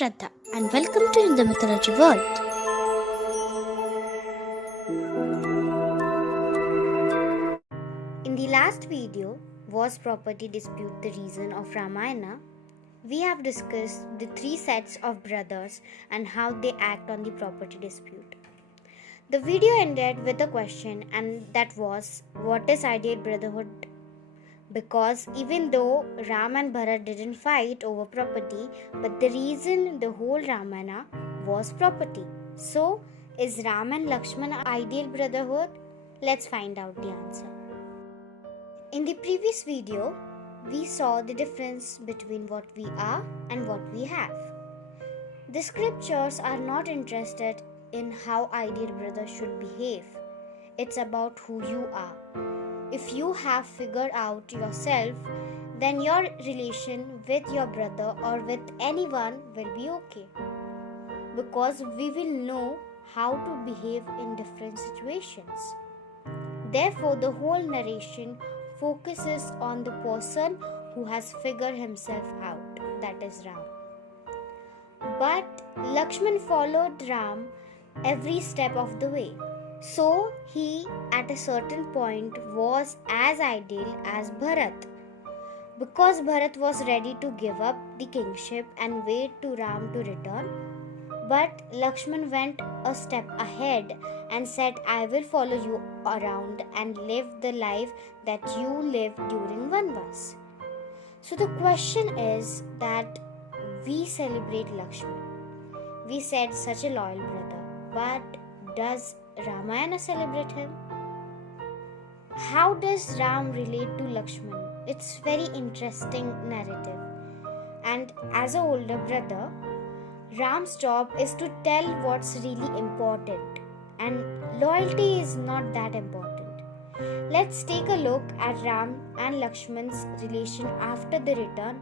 Shraddha and welcome to In the Mythology World. In the last video, was property dispute the reason of Ramayana? We have discussed the three sets of brothers and how they act on the property dispute. The video ended with a question, and that was, what is ideal brotherhood? Because even though Ram and Bharat didn't fight over property, but the reason the whole Ramayana was property. So, is Ram and Lakshmana ideal brotherhood? Let's find out the answer. In the previous video, we saw the difference between what we are and what we have. The scriptures are not interested in how ideal brothers should behave. It's about who you are. If you have figured out yourself, then your relation with your brother or with anyone will be okay. Because we will know how to behave in different situations. Therefore, the whole narration focuses on the person who has figured himself out, that is Ram. But Lakshman followed Ram every step of the way. So he, at a certain point, was as ideal as Bharat. Because Bharat was ready to give up the kingship and wait to Ram to return, but Lakshman went a step ahead and said, I will follow you around and live the life that you lived during Vanvas. So the question is that we celebrate Lakshman. We said such a loyal brother, but does Ramayana celebrate him? How does Ram relate to Lakshman? It's very interesting narrative. And as an older brother, Ram's job is to tell what's really important, and loyalty is not that important. Let's take a look at Ram and Lakshman's relation after the return,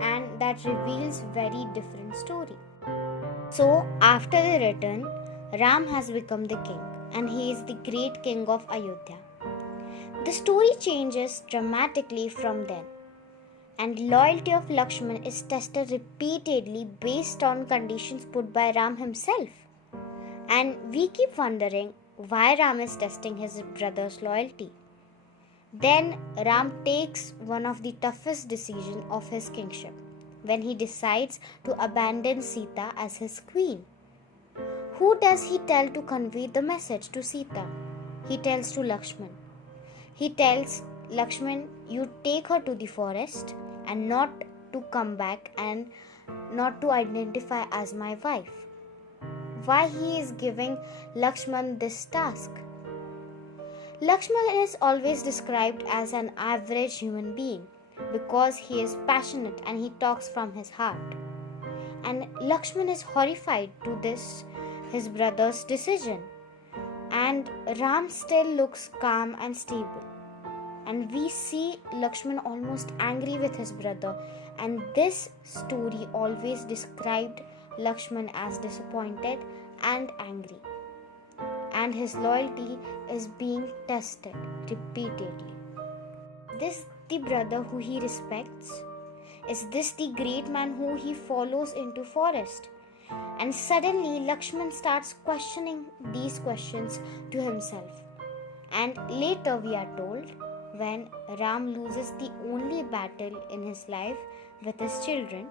and that reveals very different story. So after the return, Ram has become the king, and he is the great king of Ayodhya. The story changes dramatically from then, and loyalty of Lakshman is tested repeatedly based on conditions put by Ram himself. And we keep wondering why Ram is testing his brother's loyalty. Then Ram takes one of the toughest decisions of his kingship, when he decides to abandon Sita as his queen. Who does he tell to convey the message to Sita? He tells to Lakshman. He tells Lakshman, you take her to the forest and not to come back and not to identify as my wife. Why he is giving Lakshman this task? Lakshman is always described as an average human being because he is passionate and he talks from his heart. And Lakshman is horrified to this his brother's decision, and Ram still looks calm and stable, and we see Lakshman almost angry with his brother, and this story always described Lakshman as disappointed and angry, and his loyalty is being tested repeatedly. Is this the brother who he respects? Is this the great man who he follows into forest? And suddenly Lakshman starts questioning these questions to himself. And later we are told, when Ram loses the only battle in his life with his children,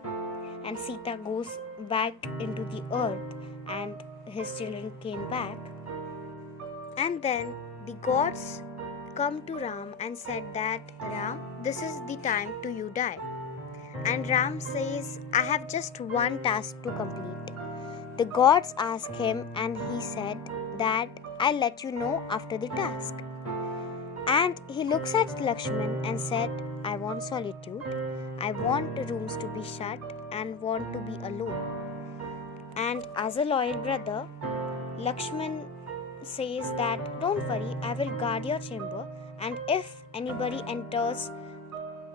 and Sita goes back into the earth and his children came back, and then the gods come to Ram and said that, Ram, this is the time to you die. And Ram says, I have just one task to complete. The gods ask him, and he said that I'll let you know after the task. And he looks at Lakshman and said, I want solitude. I want rooms to be shut and want to be alone. And as a loyal brother, Lakshman says that don't worry, I will guard your chamber, and if anybody enters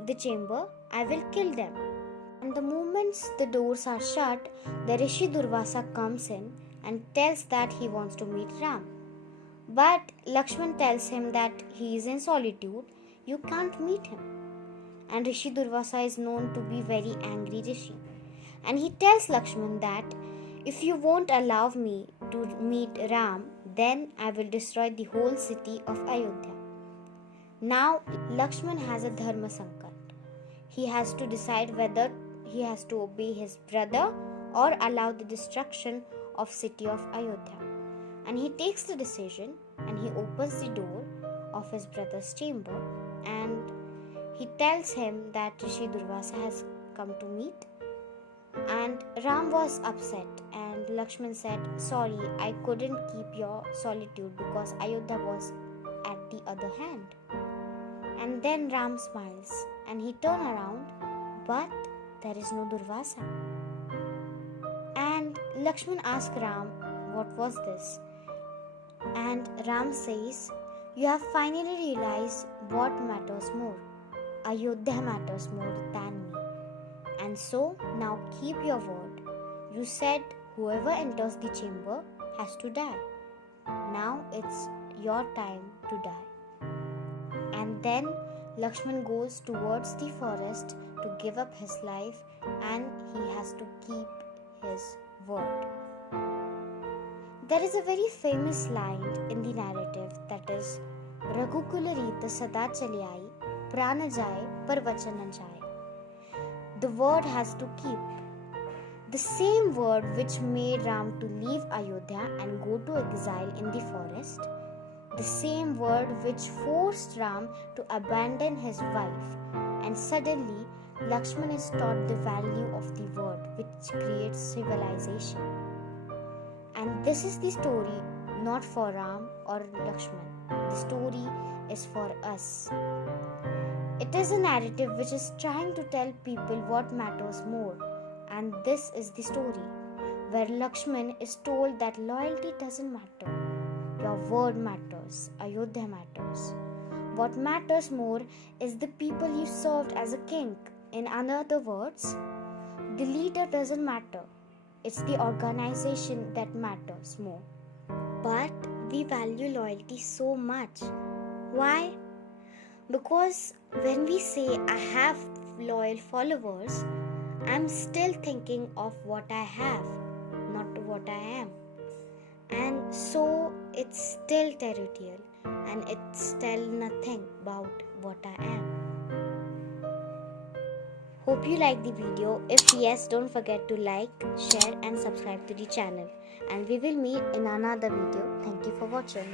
the chamber, I will kill them. And the moment the doors are shut, the Rishi Durvasa comes in and tells that he wants to meet Ram. But Lakshman tells him that he is in solitude, you can't meet him. And Rishi Durvasa is known to be very angry Rishi. And he tells Lakshman that if you won't allow me to meet Ram, then I will destroy the whole city of Ayodhya. Now Lakshman has a dharma sankat. He has to decide whether he has to obey his brother or allow the destruction of city of Ayodhya. And he takes the decision and he opens the door of his brother's chamber and he tells him that Rishi Durvasa has come to meet. And Ram was upset and Lakshman said, sorry, I couldn't keep your solitude because Ayodhya was at the other hand. And then Ram smiles and he turns around, but there is no Durvasa. And Lakshman asks Ram, what was this? And Ram says, you have finally realized what matters more. Ayodhya matters more than me. And so now keep your word. You said whoever enters the chamber has to die. Now it's your time to die. And then Lakshman goes towards the forest to give up his life and he has to keep his word. There is a very famous line in the narrative that is Raghukula Rita Sada Chalyai Prana Jai Par Vachan Na Jai. The word has to keep. The same word which made Ram to leave Ayodhya and go to exile in the forest, the same word which forced Ram to abandon his wife, and suddenly Lakshman is taught the value of the word which creates civilization. And this is the story not for Ram or Lakshman. The story is for us. It is a narrative which is trying to tell people what matters more. And this is the story where Lakshman is told that loyalty doesn't matter. Your word matters. Ayodhya matters. What matters more is the people you served as a king. In other words, the leader doesn't matter. It's the organization that matters more. But we value loyalty so much. Why? Because when we say I have loyal followers, I'm still thinking of what I have, not what I am. And so it's still territorial and it's still nothing about what I am. Hope you like the video. If yes, don't forget to like, share and subscribe to the channel. And we will meet in another video. Thank you for watching.